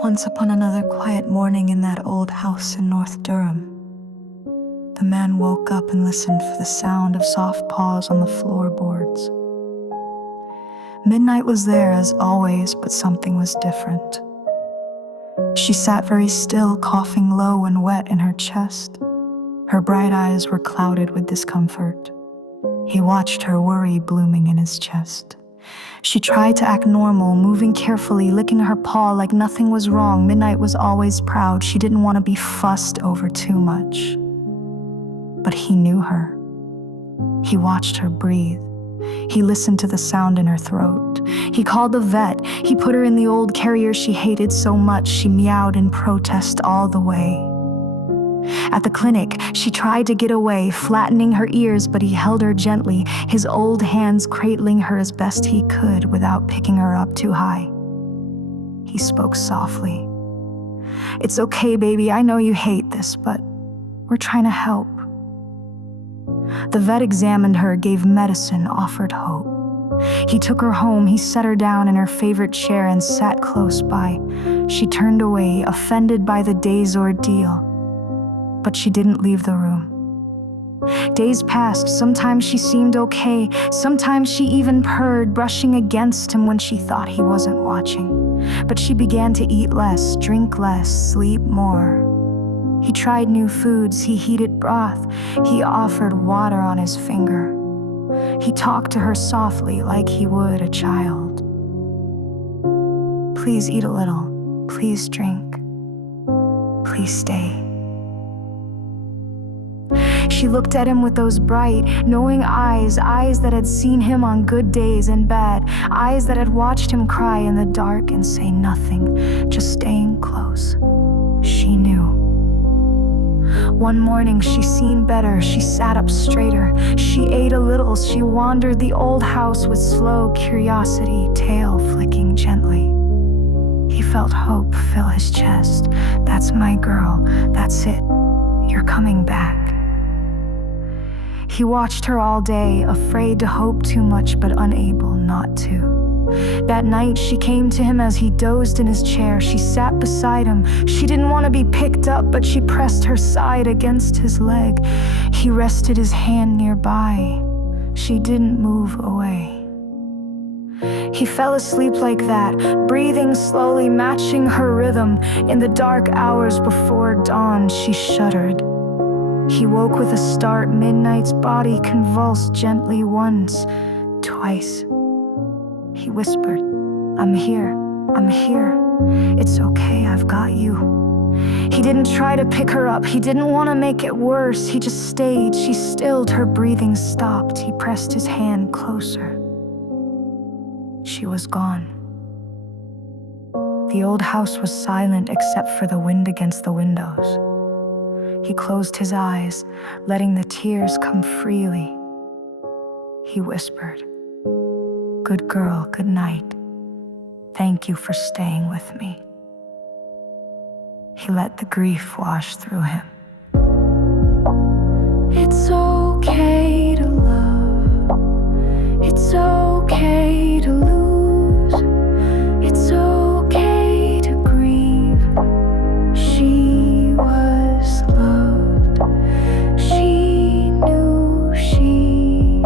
Once upon another quiet morning in that old house in North Durham, the man woke up and listened for the sound of soft paws on the floorboards. Midnight was there as always, but something was different. She sat very still, coughing low and wet in her chest. Her bright eyes were clouded with discomfort. He watched her, worry blooming in his chest. She tried to act normal, moving carefully, licking her paw like nothing was wrong. Midnight was always proud. She didn't want to be fussed over too much. But he knew her. He watched her breathe. He listened to the sound in her throat. He called the vet. He put her in the old carrier she hated so much she meowed in protest all the way. At the clinic, she tried to get away, flattening her ears, but he held her gently, his old hands cradling her as best he could without picking her up too high. He spoke softly. "It's okay, baby, I know you hate this, but we're trying to help." The vet examined her, gave medicine, offered hope. He took her home, he set her down in her favorite chair and sat close by. She turned away, offended by the day's ordeal. But she didn't leave the room. Days passed. Sometimes she seemed okay. Sometimes she even purred, brushing against him when she thought he wasn't watching. But she began to eat less, drink less, sleep more. He tried new foods. He heated broth. He offered water on his finger. He talked to her softly like he would a child. "Please eat a little. Please drink. Please stay." She looked at him with those bright, knowing eyes, eyes that had seen him on good days and bad, eyes that had watched him cry in the dark and say nothing, just staying close. She knew. One morning she seen better, she sat up straighter, she ate a little, she wandered the old house with slow curiosity, tail flicking gently. He felt hope fill his chest. "That's my girl, that's it, you're coming back." He watched her all day, afraid to hope too much but unable not to. That night she came to him as he dozed in his chair. She sat beside him. She didn't want to be picked up, but she pressed her side against his leg. He rested his hand nearby. She didn't move away. He fell asleep like that, breathing slowly, matching her rhythm. In the dark hours before dawn, she shuddered. He woke with a start. Midnight's body convulsed gently once, twice. He whispered, I'm here, it's okay, I've got you." He didn't try to pick her up, he didn't want to make it worse. He just stayed. She stilled, her breathing stopped. He pressed his hand closer. She was gone. The old house was silent except for the wind against the windows. He closed his eyes, letting the tears come freely. He whispered, "Good girl, good night. Thank you for staying with me." He let the grief wash through him. It's okay to love. It's okay to lose. It's okay to grieve. She was loved. She knew she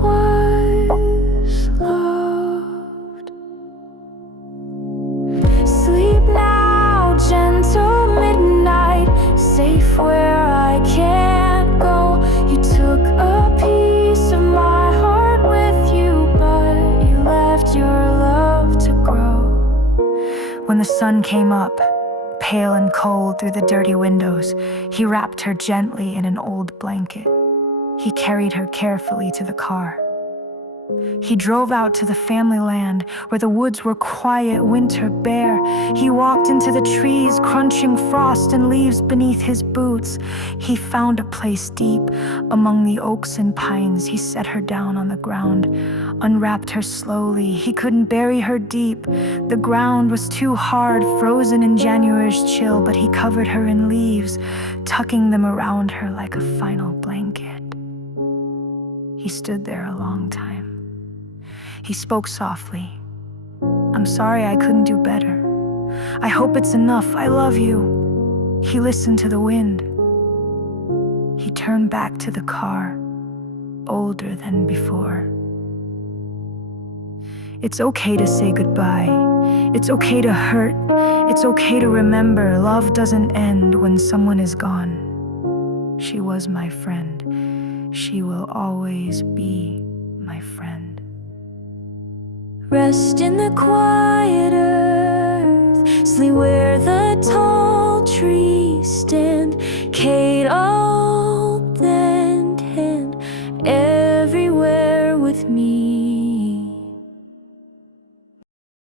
was loved. Sleep now, gentle midnight, safe where I can't go. You took a piece of my heart with you, but you left your love to grow. When the sun came up, pale and cold through the dirty windows, he wrapped her gently in an old blanket. He carried her carefully to the car. He drove out to the family land where the woods were quiet, winter bare. He walked into the trees, crunching frost and leaves beneath his boots. He found a place deep among the oaks and pines. He set her down on the ground, unwrapped her slowly. He couldn't bury her deep. The ground was too hard, frozen in January's chill, but he covered her in leaves, tucking them around her like a final blanket. He stood there a long time. He spoke softly. "I'm sorry I couldn't do better. I hope it's enough. I love you. He listened to the wind. He turned back to the car, older than before. It's okay to say goodbye. It's okay to hurt. It's okay to remember love doesn't end when someone is gone. She was my friend. She will always be my friend. Rest in the quiet earth, sleep where the